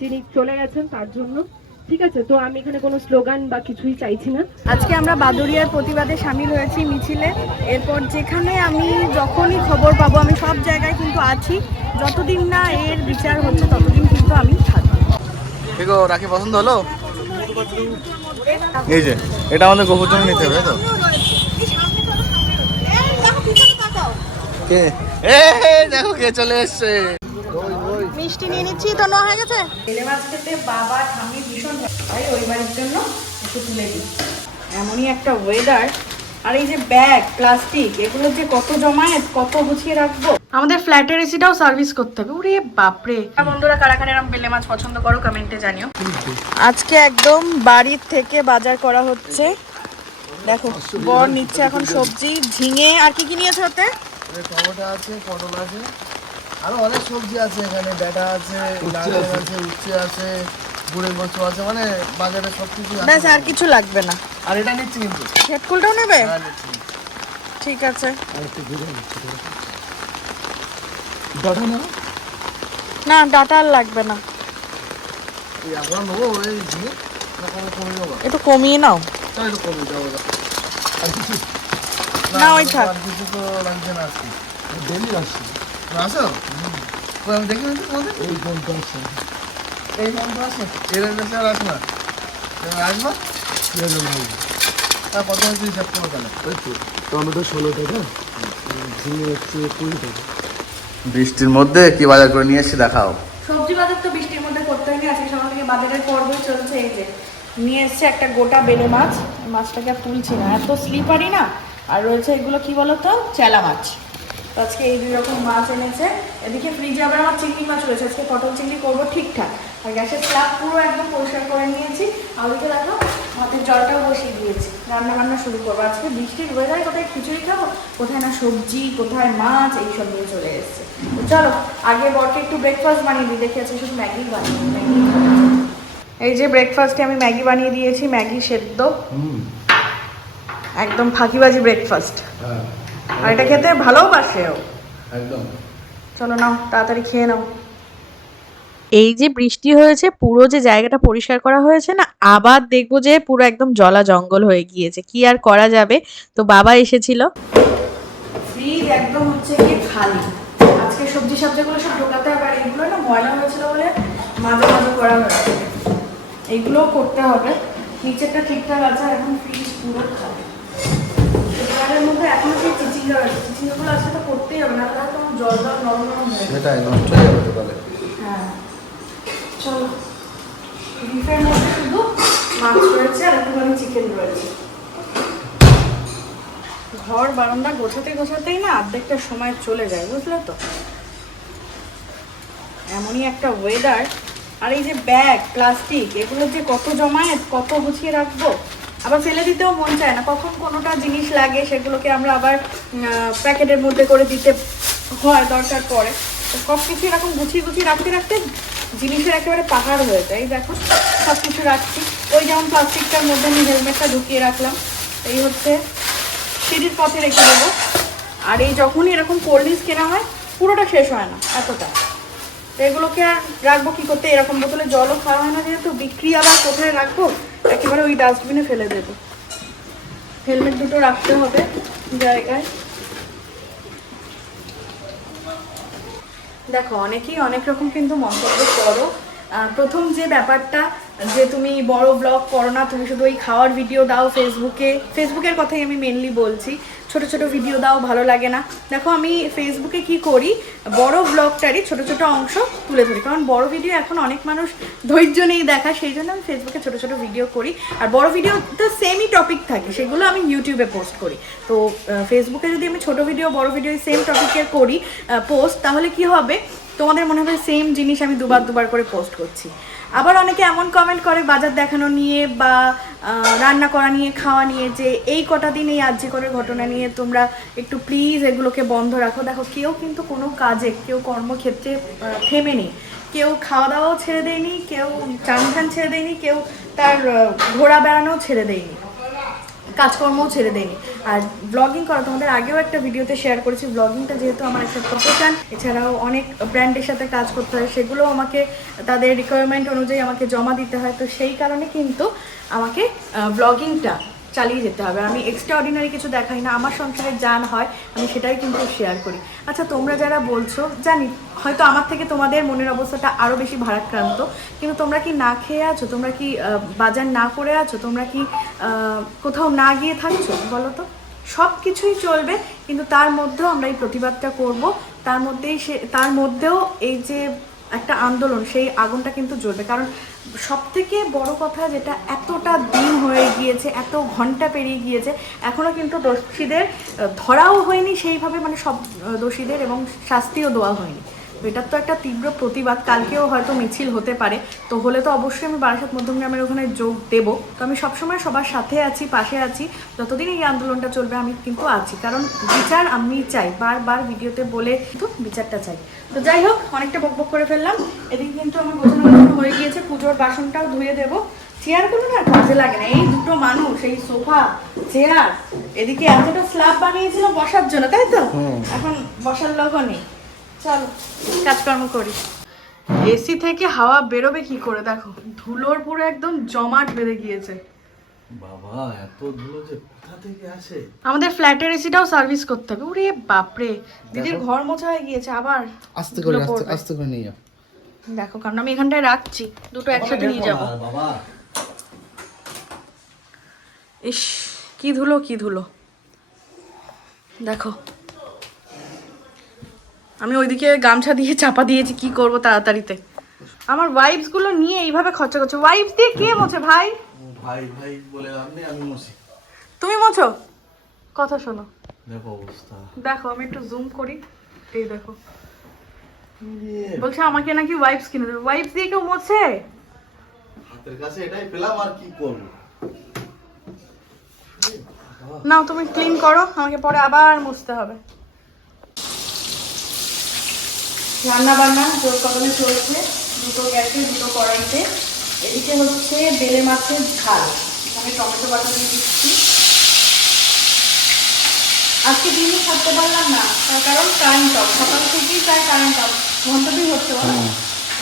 যিনি চলে গেছেন তার জন্য। ঠিক আছে তো আমি এখানে কোনো স্লোগান বা কিছুই চাইছি না। আজকে আমরা বাদুড়িয়ার প্রতিবাদে সামিল হয়েছি মিছিলে। এরপর যেখানে আমি যখনই খবর পাবো আমি সব জায়গায় কিন্তু আছি। যতদিন না এর বিচার হচ্ছে ততদিন কিন্তু আমি থাকব। রাখি পছন্দ হলো? এই যে এটা আমাদের গোপুর জন্য নিতে হবে তো? কে? এ দেখো কে চলে এসছে। নিয়ে নিচ্ছি তো নেওয়া হয়ে গেছে? তেলে মাছ খেতে বাবা ঠাম্মি ভীষণ ভাই ওই বাড়ির জন্য একটু তুলে দিই। এমনই একটা ওয়েদার আর এই যে ব্যাগ প্লাস্টিক এগুলো যে কত জমায়েত কত গুছিয়ে রাখব? আমাদের ফ্ল্যাটের এসিটাও সার্ভিস করতে হবে। ওরে বাপরে। বন্ধুরা কারা কারা এরকম বেলে মাছ পছন্দ করো কমেন্টে জানিও। আজকে একদম বাড়ির থেকে বাজার করা হচ্ছে। দেখো বর নিচ্ছে এখন সবজি ঝিঙে আর কি কি নিয়েছে ওতে? টমেটো আছে পটল আছে। আরও অনেক সবজি আছে এখানে ডাটা আছে গাজর আছে। উচ্ছে আছে গুড়ের কচু আছে মানে বাজারে সব কিছু আছে। ব্যাস আর কিছু লাগবে না। আর এটা নিচ্ছি কিন্তু। হেডকুলটাও নেবে? হ্যাঁ। ঠিক আছে। ডাটা না না ডাটা আর লাগবে না। এই এখন নেব এই ঝিঙে না কোনো কমে নেব একটু কমিয়ে নাও। তাই একটু কমে যাব আর কিছু না, ওই থাক। কিছু তো লাগছে না আজকে। ডেলি আসছি। আসো আমি দেখি তোমাদের? এই ফোনটা আছে। এই ফোনটা আছে? এর কাছে আর আসবে না। এবার আসবা? তা কত হচ্ছে হিসাব করো তাহলে। টমেটো ষোলো টাকা। ঝিঙে হচ্ছে কুড়ি টাকা। বৃষ্টির মধ্যে কি বাজার করে নিয়ে এসেছি দেখাও। সবজি বাজার তো বৃষ্টির মধ্যে করতে হয়নি আজকে সকাল থেকে বাজারের পর্বই চলছে এই যে। নিয়ে এসছে একটা গোটা বেলে মাছ। মাছটাকে আর তুলছি না। এত স্লিপারি না। আর রয়েছে এগুলো কি বলতো? চেলা মাছ। তো আজকে এই দুই রকম মাছ এনেছে। এদিকে ফ্রিজে আবার আমার চিংড়ি মাছ রয়েছে। আজকে পটল চিংড়ি করব ঠিকঠাক। আর গ্যাসের স্ল্যাব পুরো একদম পরিষ্কার করে নিয়েছি। আর ওদিকে দেখো আমাদের জলটাও বসিয়ে দিয়েছি। রান্না বান্না শুরু করব। আজকে বৃষ্টির ওয়েদারে কোথায় খিচুড়ি খাব? কোথায় না সবজি কোথায় মাছ এইসব নিয়ে চলে এসছে। তো চলো আগে বরকে একটু ব্রেকফাস্ট বানিয়ে দিই। দেখি আছে শুধু ম্যাগি বানিয়ে ম্যাগি এই যে ব্রেকফাস্টে আমি ম্যাগি বানিয়ে দিয়েছি। ম্যাগি সেদ্ধ। একদম ফাঁকিবাজি ব্রেকফাস্ট হ্যাঁ। আর এটা খেতে ভালোবাসেও। একদম। চলো নাও তাড়াতাড়ি খেয়ে নাও। এই যে বৃষ্টি হয়েছে পুরো যে জায়গাটা পরিষ্কার করা হয়েছে না আবার দেখব যে পুরো একদম জলা জঙ্গল হয়ে গিয়েছে। কি আর করা যাবে? তো বাবা এসেছিল। ফ্রিজ একদম হচ্ছে গিয়ে খালি। আজকে সবজি সবজিগুলো সব ঢোকাতে হবে আর এগুলো না ময়লা হয়েছিল বলে মাঝে মাঝে করা হয়েছে এইগুলোও করতে হবে। নিচেরটা ঠিকঠাক আছে এখন ফ্রিজ পুরো খালি। এবারের মধ্যে এখনও ঘর বারান্দা গোছাতে গোছাতেই না অর্ধেকটা সময় চলে যায়, বুঝলে তো? এমনই একটা ওয়েদার আর এই যে ব্যাগ প্লাস্টিক এগুলো যে কত জমায়েত, কত গুছিয়ে রাখব? আবার ফেলে দিতেও মন চায় না। কখন কোনোটা জিনিস লাগে সেগুলোকে আমরা আবার প্যাকেটের মধ্যে করে দিতে হয় দরকার পড়ে। তো সব কিছু এরকম গুছিয়ে গুছিয়ে রাখতে রাখতে জিনিসের একেবারে পাহাড় হয়ে যায়। দেখো সব কিছু রাখছি। ওই যেমন প্লাস্টিকটার মধ্যে আমি হেলমেটটা ঢুকিয়ে রাখলাম। এই হচ্ছে সিঁড়ির পথে রেখে দেবো। আর এই যখনই এরকম কোল্ড ড্রিঙ্কস কেনা হয়, পুরোটা শেষ হয় না এতটা। তো এগুলোকে আর রাখব কি করতে? এরকম বোতলে জলও খাওয়া হয় না যেহেতু। বিক্রি আবার কোথায় রাখব? একেবারে ওই ডাস্টবিনে ফেলে দেব। হেলমেট দুটো রাখতে হবে জায়গায়। দেখো, অনেকেই অনেক রকম কিন্তু মন্তব্য করো। প্রথম যে ব্যাপারটা, যে তুমি বড় ব্লগ করো না, তুমি শুধু ওই খাওয়ার ভিডিও দাও ফেসবুকে ফেসবুকের কথাই আমি মেনলি বলছি। ছোট ছোট ভিডিও দাও, ভালো লাগে না। দেখো, আমি ফেসবুকে কি করি, বড় ব্লগটারই ছোট ছোট অংশ তুলে ধরি। কারণ বড় ভিডিও এখন অনেক মানুষ ধৈর্য নেই দেখা, সেই জন্য আমি ফেসবুকে ছোট ছোট ভিডিও করি। আর বড় ভিডিও তো সেমই টপিক থাকে, সেগুলো আমি ইউটিউবে পোস্ট করি। তো ফেসবুকে যদি আমি ছোট ভিডিও বড় ভিডিও সেম টপিকের করি পোস্ট তাহলে কি হবে? তোমাদের মনে হবে সেম জিনিস আমি দুবার দুবার করে পোস্ট করছি। আবার অনেকে এমন কমেন্ট করে বাজার দেখানো নিয়ে বা রান্না করা নিয়ে, খাওয়া নিয়ে যে এই কটা দিন এই আর্জি করে ঘটনা নিয়ে তোমরা একটু প্লিজ এগুলোকে বন্ধ রাখো। দেখো, কেউ কিন্তু কোনো কাজে, কেউ কর্মক্ষেত্রে থেমে নেই। কেউ খাওয়া দাওয়াও ছেড়ে দেয়নি, কেউ চান টান ছেড়ে দেয়নি, কেউ তার ঘোরা বেড়ানোও ছেড়ে দেয়নি, কাজকর্মও ছেড়ে দেয়নি। আর ব্লগিং করা, তোমাদের আগেও একটা ভিডিওতে শেয়ার করেছি ব্লগিংটা যেহেতু আমার একটা প্রফেশন এছাড়াও অনেক ব্র্যান্ডের সাথে কাজ করতে হয় সেগুলো আমাকে, তাদের রিকোয়ারমেন্ট অনুযায়ী আমাকে জমা দিতে হয়, তো সেই কারণে কিন্তু আমাকে ব্লগিংটা চালিয়ে যেতে হবে। আমি এক্সট্রা অর্ডিনারি কিছু দেখাই না, আমার সংসারে যান হয়, আমি সেটাই কিন্তু শেয়ার করি। আচ্ছা তোমরা যারা বলছো, জানি, হয়তো আমার থেকে তোমাদের মনের অবস্থাটা আরও বেশি ভারাক্রান্ত, কিন্তু তোমরা কি না খেয়ে আছো? তোমরা কি বাজার না করে আছো? তোমরা কি কোথাও না গিয়ে থাকছো? বলো তো। সব কিছুই চলবে, কিন্তু তার মধ্যেও আমরা এই প্রতিবাদটা করব। তার মধ্যেই সে, তার মধ্যেও এই যে একটা আন্দোলন, সেই আগুনটা কিন্তু জ্বলবে। কারণ সব থেকে বড় কথা যেটা, এতটা দিন হয়ে গিয়েছে, এত ঘণ্টা পেরিয়ে গিয়েছে, এখনও কিন্তু দোষীদের ধরাও হয়নি সেইভাবে মানে সব দোষীদের এবং শাস্তিও দেওয়া হয়নি। এটার তো একটা তীব্র প্রতিবাদ। কালকেও হয়তো মিছিল হতে পারে। তো হলে তো অবশ্যই আমি বারাসাত মধ্যমগ্রামের ওখানে যোগ দেব। তো আমি সবসময় সবার সাথে আছি পাশে আছি। যতদিন এই আন্দোলনটা চলবে আমি কিন্তু আছি। কারণ বিচার আমি চাই বারবার ভিডিওতে বলে কিন্তু বিচারটা চাই। তো যাই হোক অনেকটা বকবক করে ফেললাম। এদিকে কিন্তু আমার গোছানো গোছানো হয়ে গিয়েছে। পুজোর বাসনটাও ধুয়ে দেবো। চেয়ারগুলো না কাজে লাগে না। এই দুটো মানুষ এই সোফা চেয়ার এদিকে এতটা স্ল্যাব বানিয়েছিল বসার জন্য তাই তো? এখন বসার লোকও নেই। চলো কাজকর্ম করি। এসি থেকে হাওয়া বেরোবে কি করে দেখো। ধুলোর পুরো একদম জমাট বেঁধে গিয়েছে। বাবা এত ধুলো যে কোথা থেকে আসে? আমাদের ফ্ল্যাটের এসিটাও সার্ভিস করতে হবে। ওরে বাপরে দিদির ঘর মোছা হয়ে গিয়েছে আবার আস্তে করে আস্তে আস্তে করে নিয়ে যাও। দেখো কারণ আমি এখানটায় রাখছি। দুটো একসাথে নিয়ে যাব। বাবা। ইস কি ধুলো কি ধুলো। দেখো আমি ওইদিকে গামছা দিয়ে চাপা দিয়েছি কি করব তাড়াতাড়িতে? আমার ওয়াইপসগুলো নিয়ে এইভাবে খরচা করছে। ওয়াইপস দিয়ে কে মোছে ভাই? ভাই ভাই বলে নেই আমি মসি তুমি মোছো? কথা শোনো। দেখো অবস্থা। দেখো আমি একটু জুম করি। এই দেখো। ইয়ে, বলছে আমাকে নাকি ওয়াইপস কিনে দেবে। ওয়াইপস দিয়ে কেউ মোছে? হাতের কাছে এটাই পেলাম আর কি করব? নাও তুমি ক্লিন করো। আমাকে পরে আবার মুছতে হবে। রান্না বান্না জোর কদমে চলছে দুটো গ্যাসে দুটো কড়াইতে। এদিকে হচ্ছে বেলে মাছের ঝাল। এখানে টমেটো বাটা দিয়ে দিচ্ছি। আজকে দিনই থাকতে পারলাম না তার কারণ কারেন্ট অফ সকাল থেকেই প্রায় কারেন্ট অফ ঘন্টাতেই হচ্ছে বলো।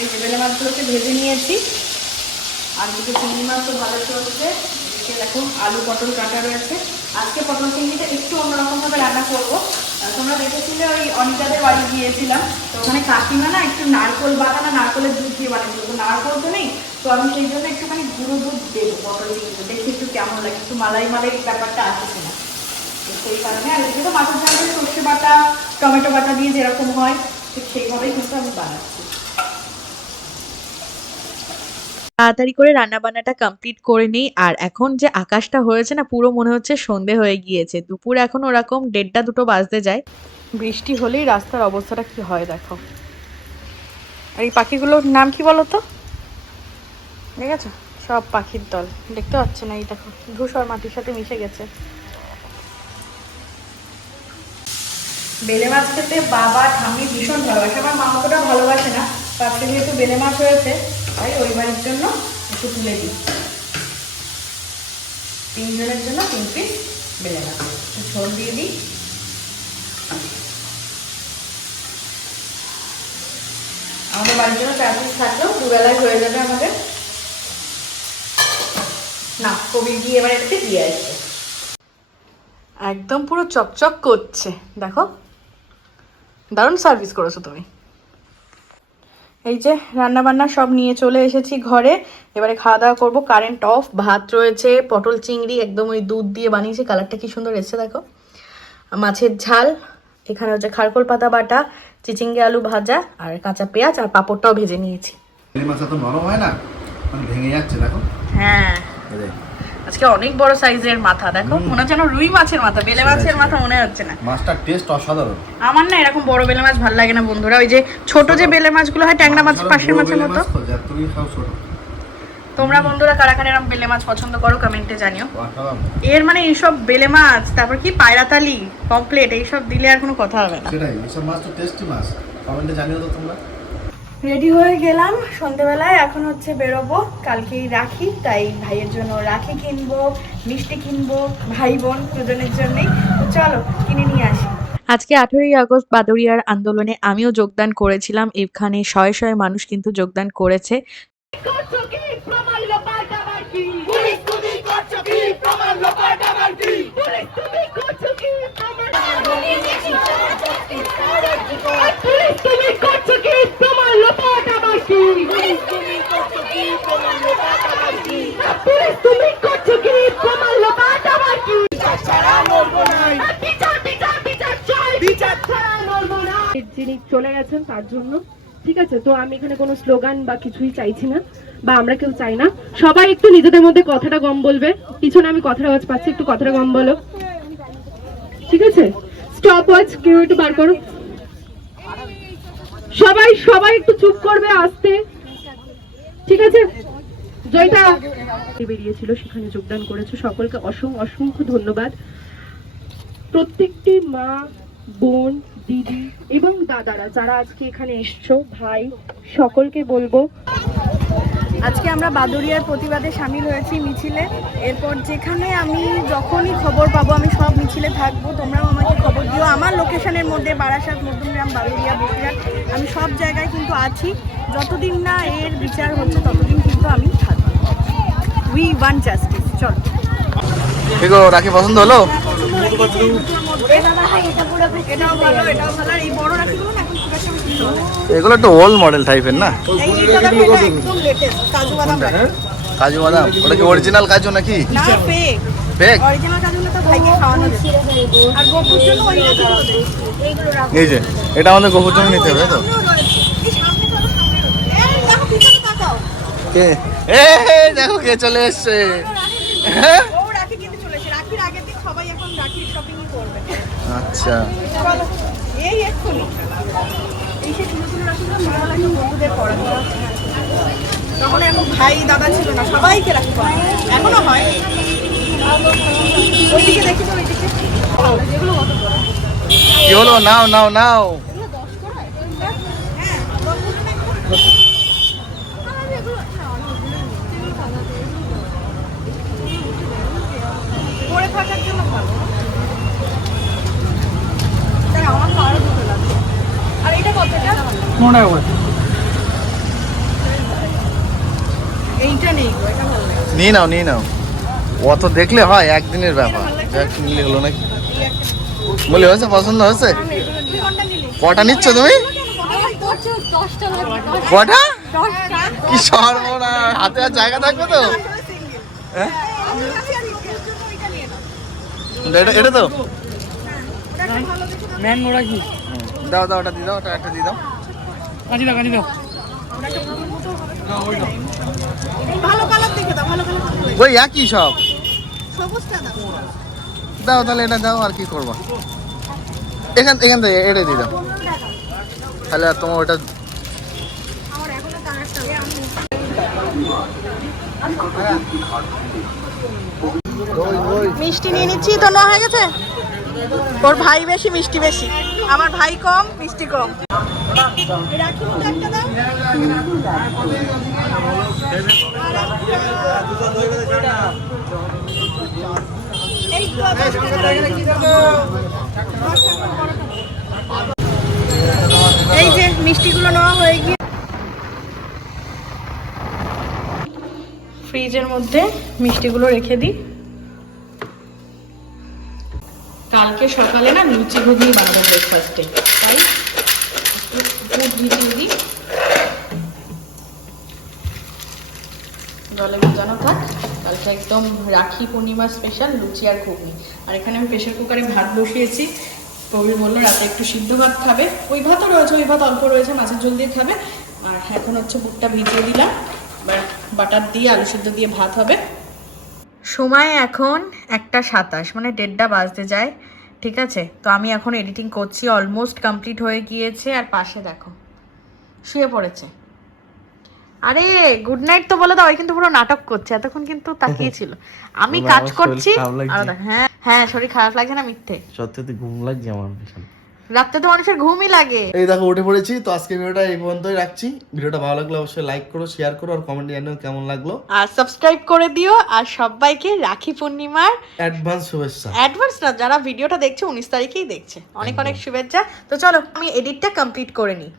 এই যে বেলে মাছগুলোকে ভেজে নিয়েছি। আর দিকে চিংড়ি মাছ তো ভালো চলছে। এদিকে দেখো, আলু, পটল, কাটা রয়েছে। আজকে পটল চিংড়িটা একটু অন্যরকমভাবে রান্না করব। তোমরা দেখেছিলে ওই অনিতাদের বাড়ি গিয়েছিলাম। তো ওখানে কাকিমা না একটু নারকোল বাদানা নারকোলের দুধ দিয়ে বানিয়েছিল। তো নারকোল তো নেই, তো আমি সেই জন্য একটুখানি গুঁড়ো দুধ দেবো পটল চিংড়িতে। দেখি একটু কেমন লাগে, একটু মালাই মালাই ব্যাপারটা আছে কিনা। সেই কারণে, আর এদিকে তো মাছের ঝাল সর্ষে বাটা, টমেটো বাটা দিয়ে যেরকম হয়, ঠিক সেইভাবেই কিন্তু আমি বানাচ্ছি। তাড়াতাড়ি করে রান্না বান্নাটা কমপ্লিট করে নিই। আর এখন যে আকাশটা হয়েছে না, পুরো মনে হচ্ছে সন্ধে হয়ে গিয়েছে। দুপুর এখন ওরকম দেড়টা দুটো বাজতে যায়। বৃষ্টি হলেই রাস্তার অবস্থাটা কি হয় দেখো। আর এই পাখিগুলোর নাম কি বলো তো ঠিক আছে? সব পাখির দল। দেখতে পাচ্ছ না এই দেখো, ধূসর মাটির সাথে মিশে গেছে। বেলে মাছ খেতে বাবা ঠাম্মি ভীষণ ভালোবাসে। আমার মা অতটা ভালোবাসে না পাশে যেহেতু বেলে মাছ হয়েছে। তাই ওই বাড়ির জন্য একটু তুলে দিই। তিনজনের জন্য তিন পিস বেলে একটু ঝোল দিয়ে দিই। আমাদের বাড়ির জন্য চার পিস থাকলেও দুবেলায় হয়ে যাবে আমাদের। না, কবি দিয়ে এবার এটাকে দিয়ে আসছে একদম পুরো চকচক করছে। দেখো, দারুণ সার্ভিস করেছ তুমি। এই যে রান্না বান্না সব নিয়ে চলে এসেছি ঘরে। এবারে খাওয়া দাওয়া করব। কারেন্ট অফ ভাত রয়েছে পটল চিংড়ি একদম ওই দুধ দিয়ে বানিয়েছি। কালারটা কি সুন্দর এসেছে দেখো। মাছের ঝাল এখানে হচ্ছে খারকোল পাতা বাটা চিচিঙ্গে আলু ভাজা আর কাঁচা পেঁয়াজ আর পাঁপড়টাও ভেজে নিয়েছি। এই মাছ এত নরম হয় না? মানে ভেঙে যাচ্ছে দেখো। হ্যাঁ। আজকে অনেক বড় সাইজের মাথা দেখো মনে হচ্ছে রুই মাছের মাথা বেলে মাছের মাথা মনে হচ্ছে না। মাছটার টেস্ট অসাধারণ। আমার না এরকম বড় বেলে মাছ ভালো লাগে না বন্ধুরা। ওই যে ছোট যে বেলে মাছগুলো হয় ট্যাংরা মাছ পাশের মাছের মতো। তোমরা বন্ধুরা কারা কারা এরকম বেলে মাছ পছন্দ করো কমেন্টে জানিও। এর মানে এইসব বেলে মাছ তারপর কি পায়রাতালি পমপ্লেট এইসব দিলে আর কোনো কথা হবে না। সেটাই এসব মাছ তো টেস্টি মাছ। কমেন্টে জানিও তো তোমরা। রেডি হয়ে গেলাম। সন্ধেবেলায় এখন হচ্ছে বেরোবো। কালকেই রাখি তাই ভাইয়ের জন্য রাখি কিনবো মিষ্টি কিনবো ভাই বোন দুজনের জন্যই। তো চলো কিনে নিয়ে আসি। আজকে আঠেরোই আগস্ট বাদরিয়ার আন্দোলনে আমিও যোগদান করেছিলাম। এখানে শয়ে শয়ে মানুষ কিন্তু যোগদান করেছে। যিনি চলে গেছেন, তার জন্য। ঠিক আছে, তো আমি এখানে কোনো স্লোগান বা কিছুই চাইছি না, বা আমরা কেউ চাই না। সবাই একটু নিজেদের মধ্যে কথাটা কম বলবে। পিছনে আমি কথাটা আওয়াজ পাচ্ছি, একটু কথাটা কম বলো। ঠিক আছে? স্টপ ওয়াচ কেউ একটু বার করো। সবাই সবাই একটু চুপ করবে আসতে। ঠিক আছে? জয়টা বেরিয়েছিল, সেখানে যোগদান করেছ। সকলকে অসংখ্য অসংখ্য ধন্যবাদ। প্রত্যেকটি মা, বোন, দিদি এবং দাদারা যারা আজকে এখানে এসছো, ভাই, সকলকে বলব আজকে আমরা বাদুরিয়ার প্রতিবাদে সামিল হয়েছি মিছিলে। এরপর যেখানে আমি যখনই খবর পাবো আমি সব মিছিলে থাকব। তোমরাও আমাকে খবর দিও। আমার লোকেশনের মধ্যে বারাসাত মধ্যমগ্রাম বাদুরিয়া বসিরহাট আমি সব জায়গায় কিন্তু আছি। যতদিন না এর বিচার হচ্ছে ততদিন কিন্তু আমি থাকব। উই ওয়ান জাস্টিস চলো। রাখি পছন্দ হলো? এটাও ভালো এটাও ভালো। এই বড় রাখিগুলো না? এগুলো একটু ওল্ড মডেল টাইপের না? কাজু বাদাম। ওটা কি অরিজিনাল কাজু নাকি? ফেক। এই যে এটা আমাদের গোপুর জন্য নিতে হবে তো? কে? এ দেখো কে চলে এসছে। আচ্ছা। এই এক্ষুনি। তখন এখন ভাই দাদা ছিল না সবাইকে রাখি। এখনও হয় ওইদিকে দেখি তো ওইদিকে যেগুলো কত কি হলো নাও নাও নাও হ্যাঁ পরে থাকার জন্য ভালো আমার আরও দুটো লাগবে আর এটা কতটা এইটা নেই এটা ভালো লাগে। নিয়ে নাও নিয়ে নাও। অত দেখলে হয় একদিনের ব্যাপার। নিলে হলো নাকি? বলে হয়েছে? পছন্দ হয়েছে? তুই কোনটা নিলি? কটা নিচ্ছ তুমি? কটা? কি সর্বনা হাতে আর জায়গা থাকবে তো? হ্যাঁ? এটা এটা তো। ম্যাঙ্গো রাখি। হুম, দাও দাও ওটা দিয়ে দাও ওটা একটা দিয়ে দাও। কাঁচি দাও কাঁচি দাও। ওই একই সব। দাও। দাও তাহলে এটা দাও আর কি করবা? এখান এখান থেকে এটা দিয়ে দাও। তাহলে আর তোমার ওটা মিষ্টি নিয়ে নিচ্ছি তো নেওয়া হয়ে গেছে? ওর ভাই বেশি মিষ্টি বেশি। আমার ভাই কম, মিষ্টি কম। এই যে, মিষ্টিগুলো নেওয়া হয়ে গিয়ে ফ্রিজের মধ্যে মিষ্টিগুলো রেখে দিই। কালকে সকালে না লুচি ঘুগনি বানাবো ব্রেকফাস্টে তাই দুধ ভিজিয়ে দিই জলে ভিজানো থাক। কালকে একদম রাখি পূর্ণিমা স্পেশাল লুচি আর ঘুগনি। আর এখানে আমি প্রেশার কুকারে ভাত বসিয়েছি। প্রবীর বলল, রাতে একটু সিদ্ধ ভাত খাবে। ওই ভাতও রয়েছে, ওই ভাত অল্প রয়েছে, মাছের জল দিয়ে খাবে। আর এখন হচ্ছে বুটটা ভিজিয়ে দিলাম। এবার বাটার দিয়ে আলু সিদ্ধ দিয়ে ভাত হবে। সময় এখন একটা সাতাশ মানে দেড়টা বাজতে যায় ঠিক আছে? তো আমি এখন এডিটিং করছি অলমোস্ট কমপ্লিট হয়ে গিয়েছে আর পাশে দেখো শুয়ে পড়েছে। আরে গুড নাইট তো বলে দাও কিন্তু পুরো নাটক করছে এতক্ষণ কিন্তু তাকিয়েছিল আমি কাজ করছি হ্যাঁ হ্যাঁ শরীর খারাপ লাগছে না মিথ্যে। সত্যি ঘুম লাগছে আমার রাত্রে তো মানুষের ঘুমই লাগে। এই দেখো উঠে পড়েছি তো আজকে ভিডিওটা এই পর্যন্তই রাখছি। ভিডিওটা ভালো লাগলে অবশ্যই লাইক করো শেয়ার করো আর কমেন্ট জানিও কেমন লাগল। আর সাবস্ক্রাইব করে দিও আর সবাইকে রাখি পূর্ণিমার অ্যাডভান্স শুভেচ্ছা। অ্যাডভান্স না যারা ভিডিওটা দেখছে উনিশ তারিখেই দেখছে। অনেক অনেক শুভেচ্ছা। তো চলো আমি এডিটটা কমপ্লিট করে নিই।